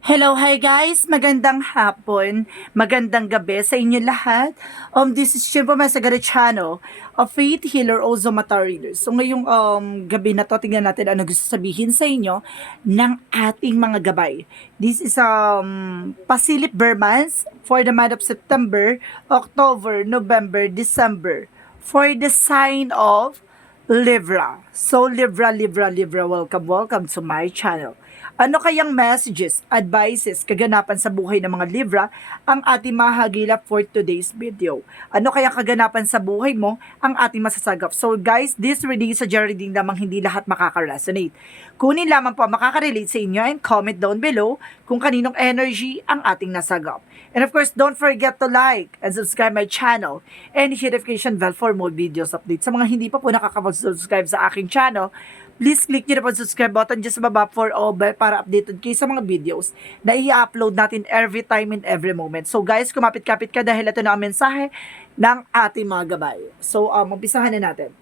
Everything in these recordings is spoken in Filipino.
Hello, hi guys! Magandang hapon, magandang gabi sa inyo lahat. This is Shimpo Masagarechano, a faith healer, also mata reader. So ngayong gabi na to, tingnan natin ano gusto sabihin sa inyo ng ating mga gabay. This is Pasilip Burmans for the month of September, October, November, December for the sign of Libra. So Libra, Libra, Libra, welcome to my channel. Ano kayang messages, advices, kaganapan sa buhay ng mga Libra ang ating mahagilap for today's video? Ano kayang kaganapan sa buhay mo ang ating masasagap? So guys, this reading is a reading namang hindi lahat makaka-resonate. Kunin lamang po ang makaka-relate sa inyo and comment down below kung kaninong energy ang ating nasagap. And of course, don't forget to like and subscribe my channel and hit notification bell for more videos updates. Sa mga hindi pa po nakakapag-subscribe sa aking channel, please click nyo na po subscribe button dyan sa baba for all para updated kayo sa mga videos na i-upload natin every time and every moment. So guys, kumapit-kapit ka dahil ito na ang mensahe ng ating mga gabay. So, umpisahan na natin.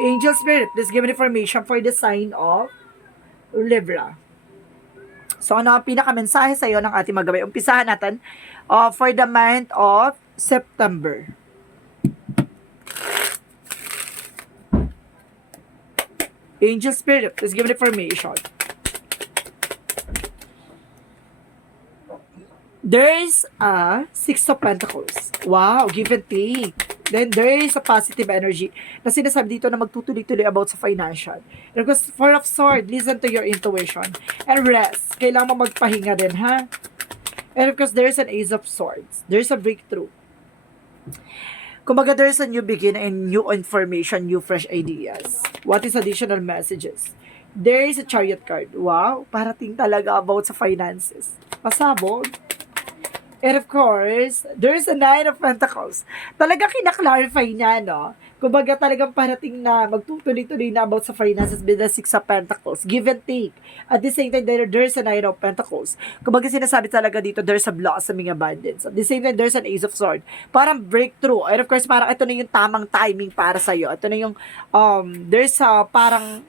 Angel Spirit, please give me information for the sign of Libra. So, ano ang pinaka-mensahe sa iyo ng ating mga gabay? Umpisahan natin for the month of September. Angel Spirit, please give me information. There is a Six of Pentacles. Wow, give and take. Then there is a positive energy na sinasabi dito na magtutuloy-tuloy about sa financial. And because Four of Swords, listen to your intuition. And rest. Kailangan mo magpahinga din, ha? And of course, there is an Ace of Swords. There is a breakthrough. Kumbaga, there is a new beginning and new information, new fresh ideas. What is additional messages? There is a Chariot card. Wow, parating talaga about sa finances. Pasabog. And of course, there is a Nine of Pentacles. Talaga kinaklarify niya, no? Kumbaga talagang parating na magtutuloy-tuloy na about sa finances with the Six of Pentacles. Give and take. At the same time, there's a Nine of Pentacles. Kumbaga sinasabi talaga dito, there's a blossoming abundance. At the same time, there's an Ace of Swords. Parang breakthrough. And of course, parang ito na yung tamang timing para sa'yo. Ito na yung, there's a parang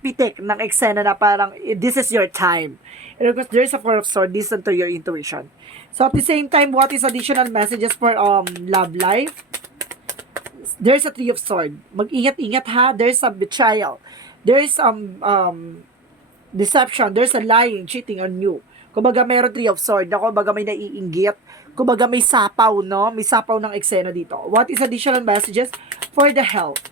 pitik ng eksena na parang, this is your time. And of course, there's a Four of Swords. Listen to your intuition. So at the same time, what is additional messages for love life? There's a Three of Swords. Mag-ingat-ingat ha. There's a betrayal. There's deception. There's a lying, cheating on you. Kumbaga meron Three of Swords. Kumbaga may naiinggit. Kumbaga may sapaw, no? May sapaw ng eksena dito. What is additional messages for the health?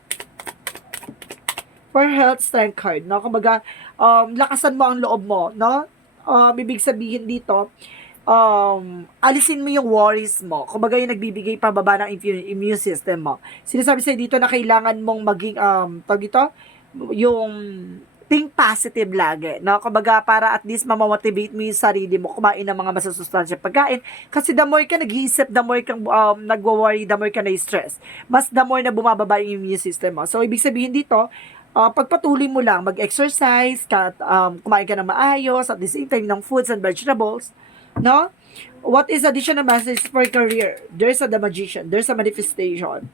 For health, strength card, no? Kumbaga, lakasan mo ang loob mo, no? Ibig sabihin dito, alisin mo yung worries mo. Kumbaga yung nagbibigay pababa ng immune system mo. Sinasabi sa'yo dito na kailangan mong maging, tawag ito, yung think positive lagi. No? Kumbaga para at least mamamotivate mo yung sarili mo kumain ng mga masasustansya pagkain. Kasi the more ka nag-iisip, the more kang nagwo-worry, the more ka na-stress. Mas the more na bumababa yung immune system mo. So, ibig sabihin dito, pagpatuloy mo lang, mag-exercise, kumain ka ng maayos, at the same time ng foods and vegetables, no? What is additional message for career? There's a the magician, there's a manifestation.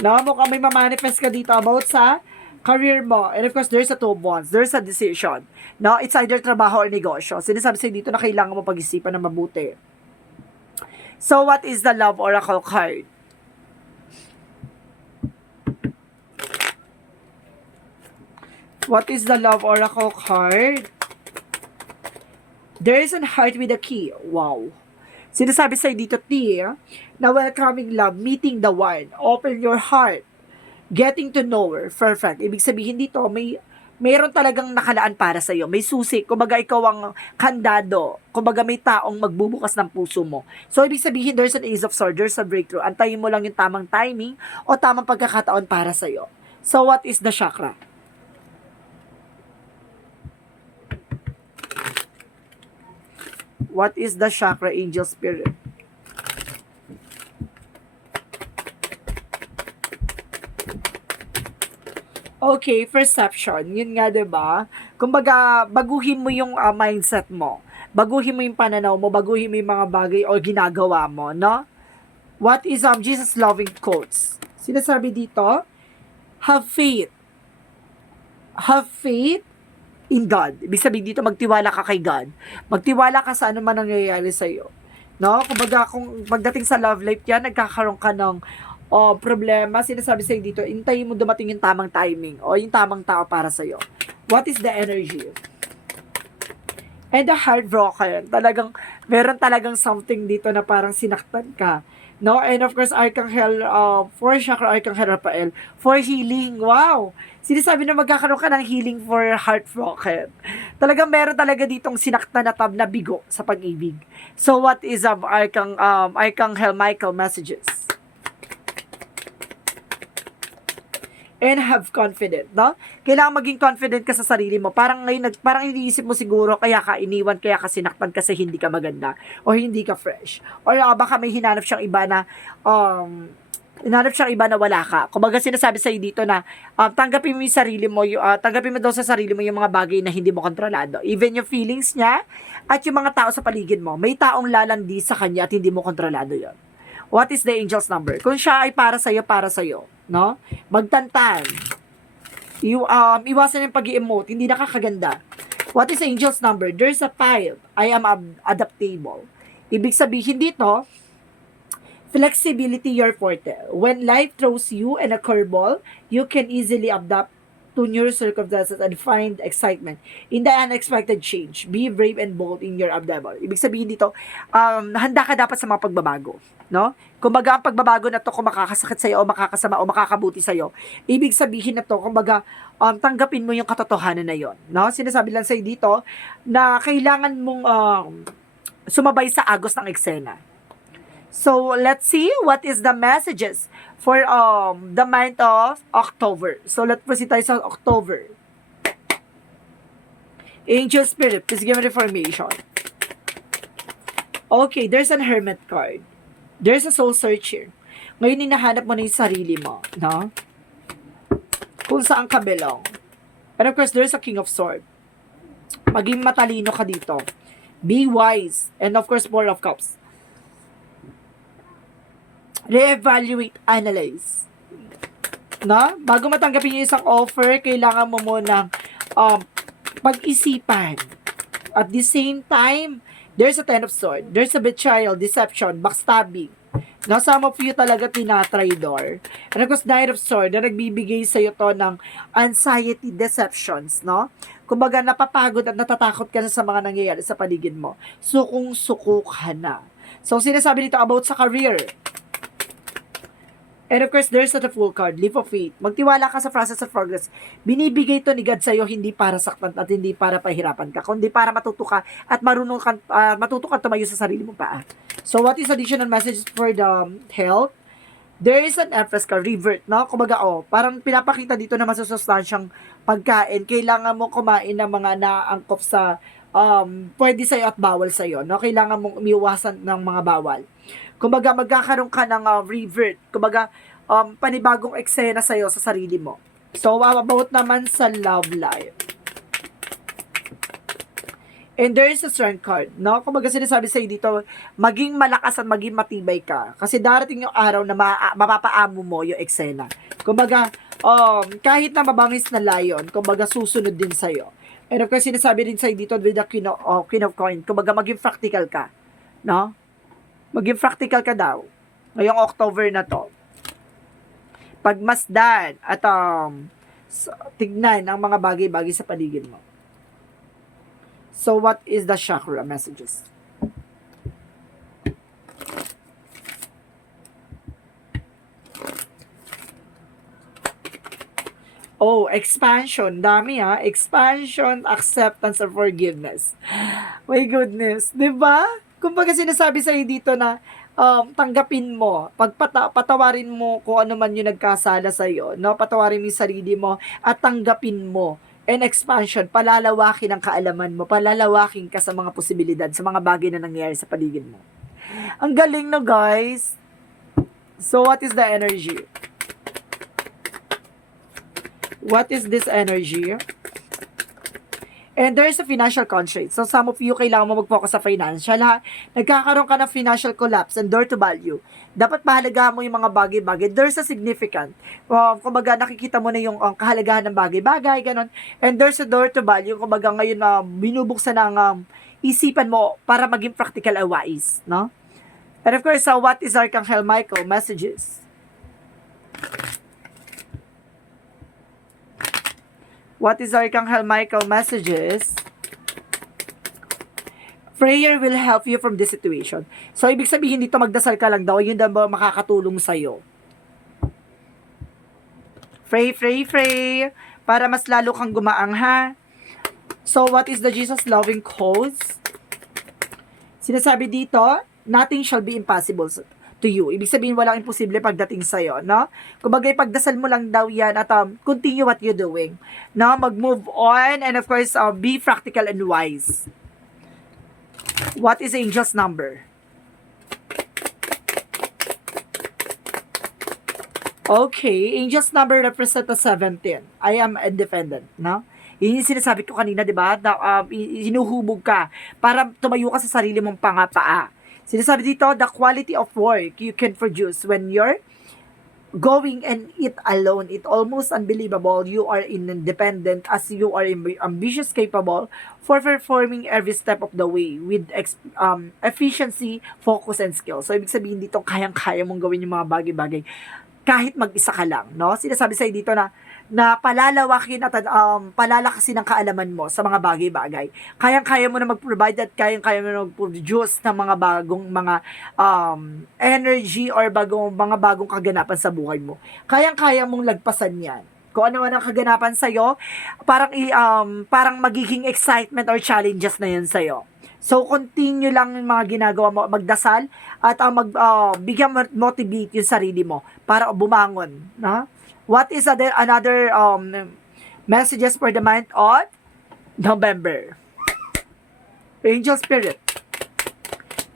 No? Mukhang may ma-manifest ka dito about sa career mo. And of course, there's a Two of Wands, there's a decision. No? It's either trabaho or negosyo. Sinasabi sa'yo dito na kailangan mo pag-isipan ng mabuti. So, what is the Love Oracle card? What is the Love Oracle card? There is a heart with a key. Wow. Sinasabi sa'yo dito, T, na welcoming love, meeting the one, open your heart, getting to know her. Perfect. Ibig sabihin dito, mayroon talagang nakalaan para sa'yo. May susi. Kumbaga, ikaw ang kandado. Kumbaga, may taong magbubukas ng puso mo. So, ibig sabihin, there's an Ace of Swords, there's a breakthrough. Antayin mo lang yung tamang timing o tamang pagkakataon para sa'yo. So, what is the chakra? What is the chakra, Angel Spirit? Okay, perception. Yun nga, 'di ba? Kumbaga, baguhin mo yung mindset mo. Baguhin mo yung pananaw mo, baguhin mo yung mga bagay o ginagawa mo, no? What is Jesus loving quotes? Sinasabi dito, have faith. have faith in God. Ibig sabihin dito, magtiwala ka kay God. Magtiwala ka sa ano man nangyayari sa'yo. No? Kumbaga, kung pagdating sa love life yan, nagkakaroon ka ng problema, sinasabi sa'yo dito, hintayin mo dumating yung tamang timing o yung tamang tao para sa'yo. What is the energy? And the heartbroken. Talagang, meron talagang something dito na parang sinaktan ka. No? And of course, Archangel, for Chakra Archangel Raphael, for healing. Wow! Sinasabi na magkakaroon ka ng healing for heartbroken. Talagang meron talaga ditong sinaktan na tab na bigo sa pag-ibig. So, what is Archangel Michael messages? And have confidence, no? Kailangan maging confident ka sa sarili mo. Parang ngayon, parang iniisip mo siguro, kaya ka iniwan, kaya ka sinaktan kasi hindi ka maganda, o hindi ka fresh. Or baka may hinanap siyang iba na, wala ka. Kumbaga sinasabi sa'yo dito na, tanggapin mo yung sarili mo, tanggapin mo daw sa sarili mo yung mga bagay na hindi mo kontrolado. Even yung feelings niya, at yung mga tao sa paligid mo. May taong lalandi sa kanya at hindi mo kontrolado yon. What is the angel's number? Kung siya ay para sa'yo, no? Magtantan. Iwasan yung pag-i-emote, hindi nakakaganda. What is the angel's number? There's a 5. I am adaptable. Ibig sabihin dito, flexibility your forte. When life throws you in a curveball, you can easily adapt to new circumstances and find excitement in the unexpected change. Be brave and bold in your endeavor. Ibig sabihin dito, handa ka dapat sa mga pagbabago. No? Kumbaga, ang pagbabago na to, kung makakasakit sa'yo o makakasama o makakabuti sa'yo, ibig sabihin na to, kumbaga, tanggapin mo yung katotohanan na yon. No? Sinasabi lang sa'yo dito na kailangan mong sumabay sa agos ng eksena. So, let's see what is the messages for the month of October. So, let's proceed tayo sa October. Angel Spirit, please give me information. Okay, there's an Hermit card. There's a soul searcher. Ngayon, hinahanap mo na yung sarili mo, no? Kung saan ka belong. And of course, there's a King of Swords. Maging matalino ka dito. Be wise. And of course, Four of Cups. Re-evaluate, analyze. No? Bago matanggapin yung isang offer, kailangan mo munang pag-isipan. At the same time, there's a Ten of Swords. There's a betrayal, deception, backstabbing. No, some of you talaga tinatraidor. And of course, Knight of Swords na nagbibigay sa'yo to ng anxiety, deceptions, no? Kumbaga, napapagod at natatakot ka na sa mga nangyayari sa paligid mo. Sukong-suko ka na. So, sinasabi dito about sa career. And of course, there's the Fool card, leap of faith. Magtiwala ka sa process of progress. Binibigay to ni God sa'yo, hindi para saktan at hindi para pahirapan ka, kundi para matuto ka at matuto ka tumayo sa sarili mong paa. So, what is additional message for the health? There is an Empress card, revert, no? Kumbaga, parang pinapakita dito na masusustansyang pagkain. Kailangan mo kumain ng mga naangkop sa pwede sa'yo at bawal sa'yo, no? Kailangan mong umiwasan ng mga bawal. Kumbaga, magkakaroon ka ng revert. Kumbaga, panibagong eksena sa'yo sa sarili mo. So, about naman sa love life. And there is a strength card, no? Kumbaga, sinasabi sa'yo dito, maging malakas at maging matibay ka. Kasi darating yung araw na mapapaamo mo yung eksena. Kumbaga, kahit na mabangis na lion, kumbaga, susunod din sa'yo. And of course, sinasabi din sa'yo dito with the Queen of Coins. Kumbaga, maging practical ka, no? Maging practical ka daw ngayong October na to. Pagmasdan at tignan ang mga bagay-bagay sa paligid mo. So, what is the chakra messages? Oh, expansion. Dami expansion, acceptance, and forgiveness. My goodness. Diba? Kumbaga sinasabi sa'yo dito na tanggapin mo, patawarin mo kung ano man yung nagkasala sa'yo, no? Patawarin mo yung sarili mo at tanggapin mo. And expansion, palalawakin ang kaalaman mo, palalawakin ka sa mga posibilidad, sa mga bagay na nangyayari sa paligid mo. Ang galing no, guys. So, what is the energy? What is this energy? And there is a financial constraint. So some of you, kailangan mo mag-focus sa financial, ha? Nagkakaroon ka ng financial collapse and door to value. Dapat mahalagahan mo yung mga bagay-bagay. There's a significant. Kumbaga, nakikita mo na yung kahalagahan ng bagay-bagay, ganon. And there's a door to value. Kumbaga, ngayon na binubuksan ng isipan mo para maging practical and wise, no? And of course, what is Archangel Michael messages? What is Archangel Michael messages? Prayer will help you from this situation. So, ibig sabihin dito, magdasal ka lang daw, yun daw makakatulong sa'yo. Pray, pray, pray, para mas lalo kang gumaang, ha? So, what is the Jesus loving cause? Sinasabi dito, nothing shall be impossible to you. Ibig sabihin, walang imposible pagdating sa'yo, no? Kumbaga, pagdasal mo lang daw yan at continue what you're doing. No? Mag-move on and of course, be practical and wise. What is angel's number? Okay, angel's number represent a 17. I am independent, no? Yun yung sinasabi ko kanina, di ba? Hinuhubog ka para tumayo ka sa sarili mong pangapaa. Sinasabi dito, the quality of work you can produce when you're going and eat alone. It's almost unbelievable. You are independent as you are ambitious, capable for performing every step of the way with efficiency, focus, and skill. So, ibig sabihin dito, kayang-kaya mong gawin yung mga bagay-bagay kahit mag-isa ka lang, no? Sinasabi sa'yo dito na palalawakin at palalakasin ang kaalaman mo sa mga bagay-bagay. Kayang-kaya mo na mag-provide at kayang-kaya mo na mag-produce ng mga bagong mga energy or mga bagong kaganapan sa buhay mo. Kayang-kaya mong lagpasan yan. Kung ano man ang kaganapan sa'yo, parang magiging excitement or challenges na yan sa'yo. So, continue lang yung mga ginagawa mo, magdasal at bigyan motivate yung sarili mo para bumangon. No? What is another messages for the month of November? Angel Spirit,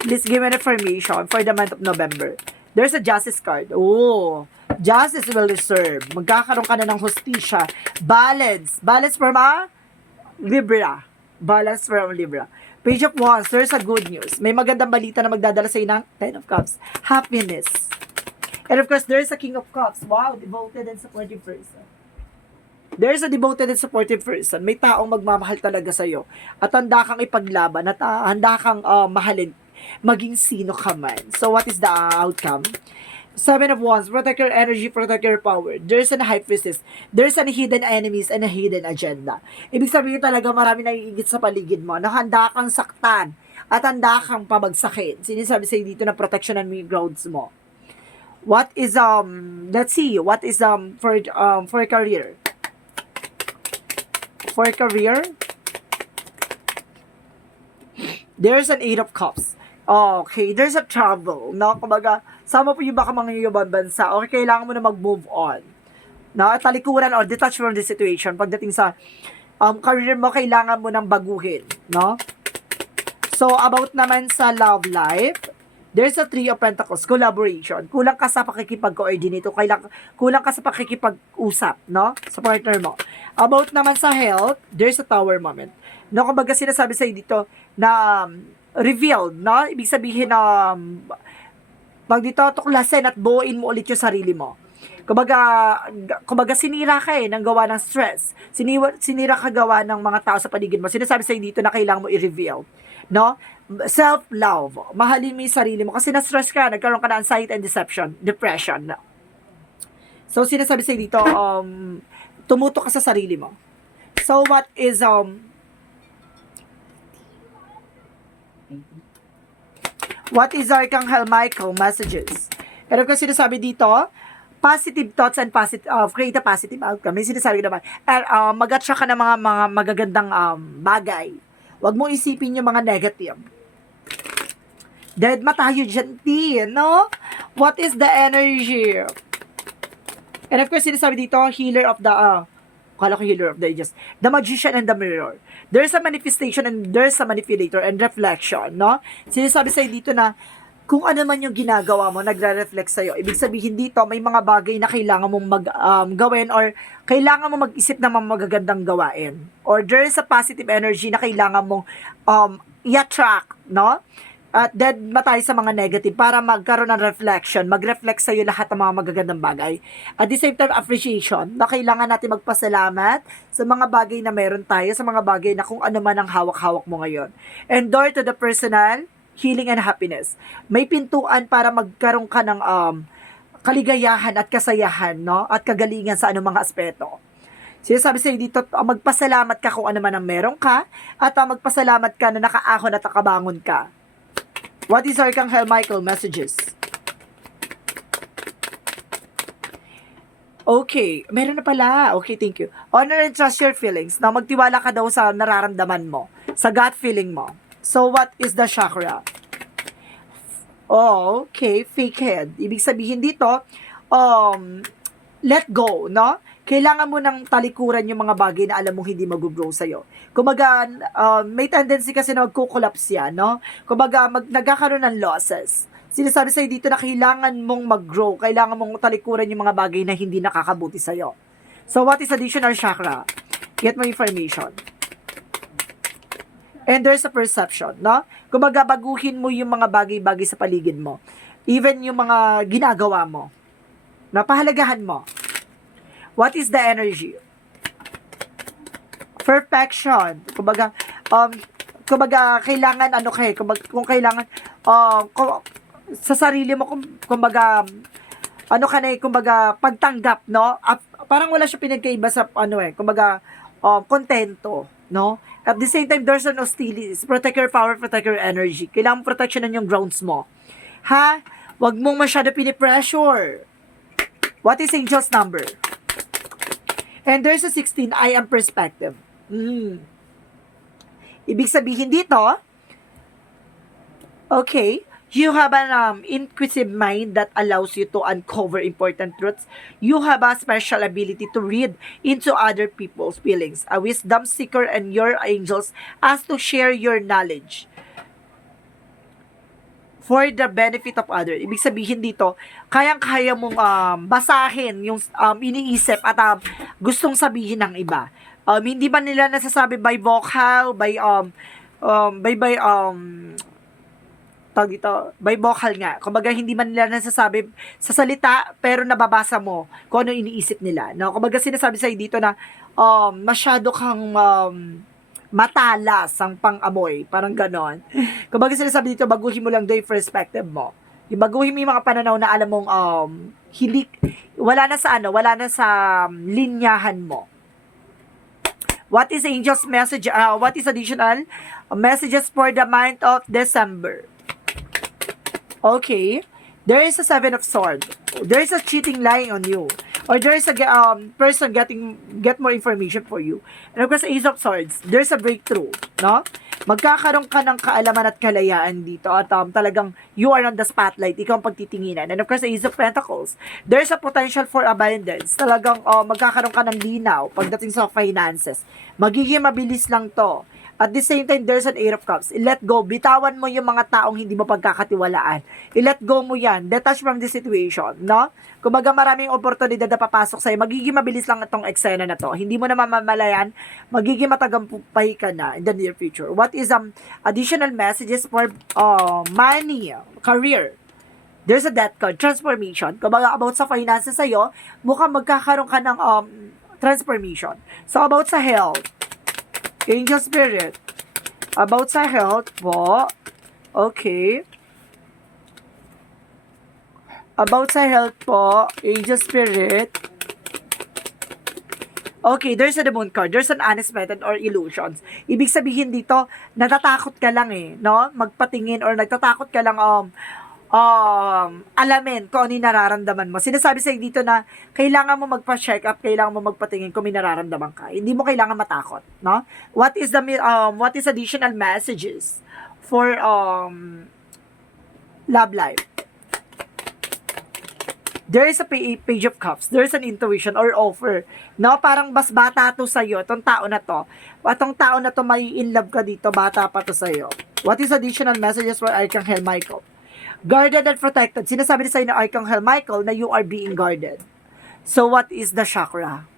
please give me information for the month of November. There's a Justice card. Oh, Justice will reserve. Magkakaroon ka na ng hustisya. Balance. Balance from Libra. Balance from Libra. Page of Wands, there's a good news. May magandang balita na magdadala sa ng Ten of Cups. Happiness. And of course, there's a King of Cups. Wow, devoted and supportive person. There's a devoted and supportive person. May taong magmamahal talaga sa'yo. At handa kang ipaglaban at handa kang mahalin. Maging sino ka man. So, what is the outcome? Seven of Wands, protect your energy, protect your power. There's an high priestess. There's an hidden enemies and a hidden agenda. Ibig sabihin talaga marami naiigit sa paligid mo na handa kang saktan at handa kang pabagsakin. Sinasabi sa'yo dito na protectionan mo yung grounds mo. What is, let's see, what is, for career? For career, there's an Eight of Cups. Okay, there's a travel, no? Kumbaga, sama po yung baka mga ibang bansa, okay, kailangan mo na mag-move on. No? At talikuran or detach from the situation. Pagdating sa career mo, kailangan mo nang baguhin, no? So, about naman sa love life, there's a Three of Pentacles, collaboration. Kulang ka sa pakikipag-coordinate, kulang ka sa pakikipag-usap, no? Sa partner mo. About naman sa health, there's a Tower moment. No, kumbaga sinasabi sa'yo dito na revealed, no? Ibig sabihin na pag dito tuklasin at buuin mo ulit yung sarili mo. Kumbaga sinira ka nang gawa ng stress. Sinira ka gawa ng mga tao sa paligid mo. Sinasabi sa'yo dito na kailangan mo i-reveal, no? Self-love. Mahalin mo yung sarili mo kasi na-stress ka, nagkaroon ka ng anxiety and depression. So sinasabi sa'yo dito, tumuto ka sa sarili mo. So what is Archangel Michael messages? Pero kung sinasabi dito, positive thoughts and create a positive outcome. May sinasabi naman, mag-attract ka ng mga magagandang bagay. Huwag mo isipin yung mga negative. Dead tayo dyan, no? What is the energy? And of course, sinasabi dito, healer of the, kala ko healer of the ages, the magician and the mirror. There's a manifestation and there's a manipulator and reflection, no? Sinasabi sa'yo dito na kung ano man yung ginagawa mo, nagre-reflect sa'yo. Ibig sabihin dito, may mga bagay na kailangan mong gawin or kailangan mo mag-isip ng mga magagandang gawain. Or there is a positive energy na kailangan mong i-attract, no? At then, matay sa mga negative para magkaroon ng reflection, mag-reflect sa'yo lahat ng mga magagandang bagay. At the same time, appreciation, na kailangan natin magpasalamat sa mga bagay na meron tayo, sa mga bagay na kung ano man ang hawak-hawak mo ngayon. And door to the personal, healing and happiness. May pintuan para magkaroon ka ng kaligayahan at kasayahan, no? At kagalingan sa anumang aspeto. Sinasabi sa'yo dito, magpasalamat ka kung ano man ang meron ka, at magpasalamat ka na nakaahon at nakabangon ka. What is Archangel Michael messages? Okay, meron na pala. Okay, thank you. Honor and trust your feelings. Na magtiwala ka daw sa nararamdaman mo, sa gut feeling mo. So, what is the chakra? Oh, okay, fake head. Ibig sabihin dito, let go, no? Kailangan mo nang talikuran yung mga bagay na alam mong hindi mag-grow sa'yo. Kumbaga, may tendency kasi na mag-collapse yan, no? Kumbaga, nagkakaroon ng losses. Sinasabi sa'yo dito na kailangan mong mag-grow, kailangan mong talikuran yung mga bagay na hindi nakakabuti sa'yo. So, what is additional chakra? Get more information. And there's a perception, no? Kumbaga, baguhin mo yung mga bagay-bagay sa paligid mo. Even yung mga ginagawa mo. Napahalagahan mo. What is the energy? Perfection. Kumbaga, kailangan kung kailangan, sa sarili mo, kumbaga, pagtanggap, no? Parang wala siya pinagkaiba sa, kumbaga, kontento, no? At the same time, there's an hostility. Protect your power, protect your energy. Kailangan protectionan yung grounds mo. Ha? Huwag mong masyado pinipressure. What is angel's number? And there's a 16, I am perspective. Ibig sabihin dito, okay, you have an inquisitive mind that allows you to uncover important truths. You have a special ability to read into other people's feelings. A wisdom seeker and your angels ask to share your knowledge for the benefit of others. Ibig sabihin dito, kayang-kaya mong basahin yung iniisip at gustong sabihin ng iba. Hindi ba nila nasasabi by vocal, by vocal nga. Kumbaga, hindi man nila nasasabi sa salita, pero nababasa mo kung ano iniisip nila. No? Kumbaga, sinasabi sa'yo dito na masyado kang matalas ang pang-amoy. Parang ganon. Kumbaga, sinasabi dito, baguhin mo lang doon yung perspective mo. Yung baguhin mo yung mga pananaw na alam mong wala na sa linyahan mo. What is angel's message? What is additional messages for the month of December? Okay, there is a 7 of swords. There is a cheating lying on you. Or there is a person get more information for you. And of course, Ace of Swords, there's a breakthrough, no? Magkakaroon ka ng kaalaman at kalayaan dito at talagang you are on the spotlight, ikaw ang pagtitinginan. And of course, Ace of Pentacles, there's a potential for abundance. Talagang magkakaroon ka ng linaw pagdating sa finances. Magiging mabilis lang to. At the same time, there's an 8 of Cups. I-let go. Bitawan mo yung mga taong hindi mo pagkakatiwalaan. I-let go mo yan. Detach from the situation, no? Kumbaga maraming oportunidad na papasok sa'yo. Magiging mabilis lang itong eksena na to. Hindi mo na mamamalayan. Magiging matagumpay ka na in the near future. What is additional messages for money, career? There's a death card. Transformation. Kumbaga about sa finances sa'yo, mukhang magkakaroon ka ng transformation. So about sa health, Angel Spirit. About sa health po. Okay. About sa health po, Angel Spirit. Okay, there's a Moon card. There's an honest method or illusions. Ibig sabihin dito, natatakot ka lang no? Magpatingin or nagtatakot ka lang alamin kung ano yung nararamdaman mo. Sinasabi sa'yo dito na kailangan mo magpa-check up, kailangan mo magpatingin kung may nararamdaman ka. Hindi mo kailangan matakot, no? What is additional messages for love life? There is a page of cups. There is an intuition or offer. No, parang mas bata to sa'yo, itong tao na to. Itong tao na to, may in love ka dito, bata pa to sa'yo. What is additional messages for Archangel Michael? Guarded and protected. Sinasabi sa inyo Archangel Michael na you are being guarded. So what is the chakra?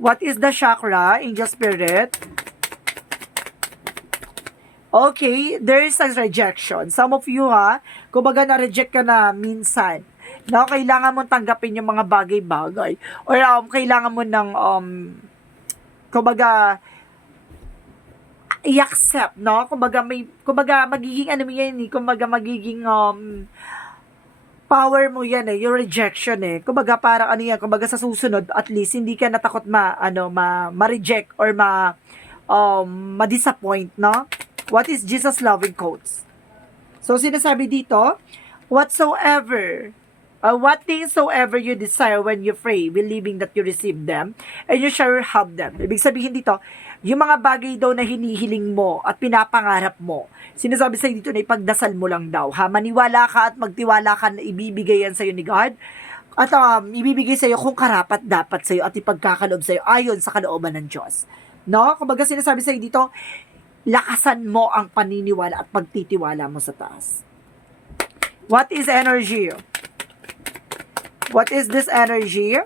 What is the chakra, Angel Spirit? Okay, there is a rejection. Some of you kumbaga na-reject ka na minsan. No, kailangan mo tanggapin yung mga bagay-bagay. Or kailangan mo ng, kumbaga, i-accept, no? Kumbaga, magiging, kumbaga, magiging, power mo yan yung rejection Kumbaga, parang kumbaga sa susunod, at least, hindi ka natakot ma-reject or ma-disappoint, no? What is Jesus' loving quotes? So, sinasabi dito, what things soever you desire when you pray, believing that you receive them, and you shall have them. Ibig sabihin dito, yung mga bagay daw na hinihiling mo at pinapangarap mo, sinasabi sa'yo dito na ipagdasal mo lang daw. Maniwala ka at magtiwala ka na ibibigay yan sa'yo ni God. At ibibigay sa'yo kung karapat dapat sa'yo at ipagkakalob sa'yo ayon sa kalooban ng Diyos. No? Kumbaga sinasabi sa'yo dito, lakasan mo ang paniniwala at pagtitiwala mo sa taas. What is energy? What is this energy?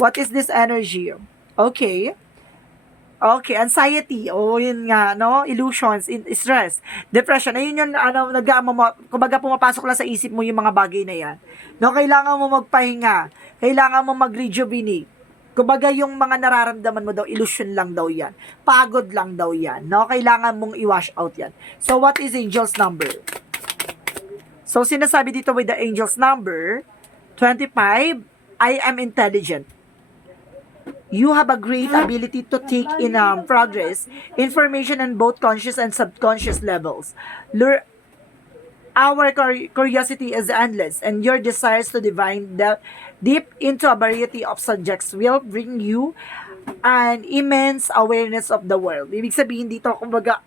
What is this energy? Okay. Okay, anxiety. Yun nga, no? Illusions, stress, depression. Ayun yung, kumbaga pumapasok lang sa isip mo yung mga bagay na yan. No, kailangan mo magpahinga. Kailangan mo mag-rejuvenate. Kumbaga yung mga nararamdaman mo daw, illusion lang daw yan. Pagod lang daw yan. No? Kailangan mong i-wash out yan. So, what is angel's number? So, sinasabi dito with the angel's number, 25, I am intelligent. You have a great ability to take in progress, information on both conscious and subconscious levels. Our curiosity is endless, and your desires to divine deep into a variety of subjects will bring you an immense awareness of the world. Ibig sabihin dito, kumbaga,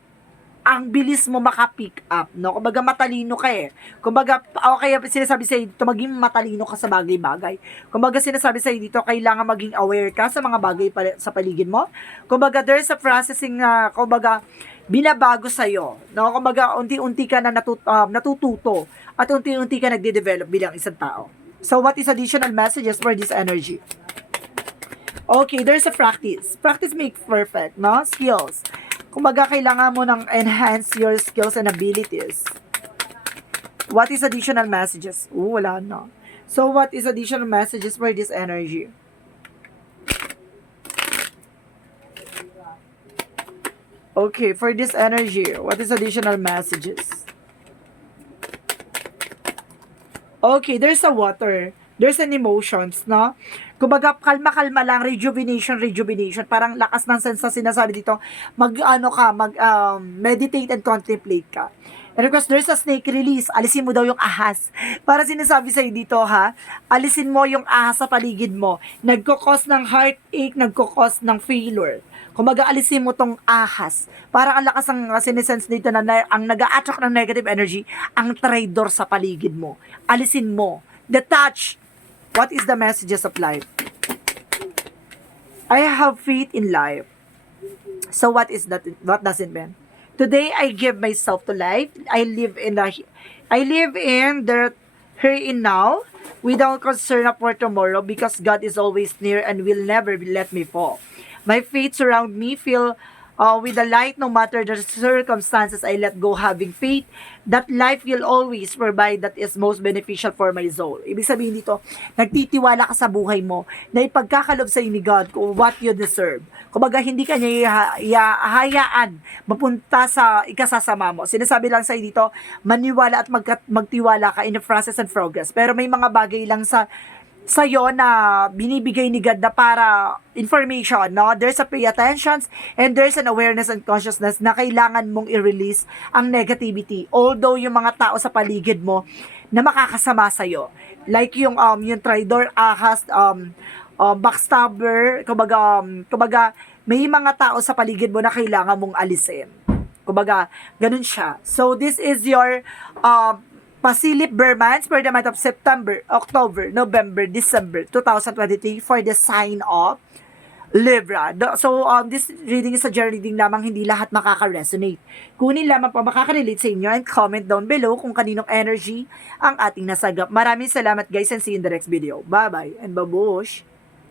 ang bilis mo maka-pick up, no? Kumbaga, matalino ka Kumbaga, kaya sinasabi sa'yo dito, maging matalino ka sa bagay-bagay. Kumbaga, sinasabi sa'yo dito, kailangan maging aware ka sa mga bagay sa paligid mo. Kumbaga, there's a processing, kumbaga, binabago sa'yo. No? Kumbaga, unti-unti ka na natututo at unti-unti ka nagde-develop bilang isang tao. So, what is additional messages for this energy? Okay, there's a practice. Practice makes perfect, no? Skills. Kumbaga, kailangan mo nang enhance your skills and abilities. What is additional messages? Wala na. So, what is additional messages for this energy? Okay, for this energy, what is additional messages? Okay, there's a water. There's an emotions, no? Kumbaga, kalma-kalma lang, rejuvenation. Parang lakas ng sense na sinasabi dito, meditate and contemplate ka. And of course, there's a snake release. Alisin mo daw yung ahas. Para sinasabi sa'yo dito, alisin mo yung ahas sa paligid mo. Nagkukos ng heartache, nagkukos ng failure. Kumbaga, alisin mo tong ahas. Para ang lakas ang sinisense dito na ang nag-a-attract ng negative energy, ang traitor sa paligid mo. Alisin mo. Detach. What is the messages of life? I have faith in life. So what is that? What does it mean? Today I give myself to life. I live in the here and now without concern for tomorrow because God is always near and will never let me fall. My faith surround me, feel with the light no matter the circumstances. I let go having faith that life will always provide that is most beneficial for my soul. Ibig sabihin dito, nagtitiwala ka sa buhay mo na ipagkakalob sa ni God kung what you deserve. Kumbaga, hindi ka niya hayaan mapunta sa ikasasama mo. Sinasabi lang sa'yo dito, maniwala at magtiwala ka in the process and progress. Pero may mga bagay lang sa'yo na binibigay ni God na para information, no? There's a pay attention and there's an awareness and consciousness na kailangan mong i-release ang negativity. Although yung mga tao sa paligid mo na makakasama sa'yo. Like yung traitor, ahas, backstabber, kumbaga, may mga tao sa paligid mo na kailangan mong alisin. Kumbaga, ganun siya. So, this is your Pasilip Burmans for the month of September, October, November, December 2023 for the sign of Libra. So, this reading is a general reading lamang, hindi lahat makaka-resonate. Kunin lamang pa makaka-relate sa inyo and comment down below kung kaninong energy ang ating nasagap. Maraming salamat guys and see you in the next video. Bye-bye and babush!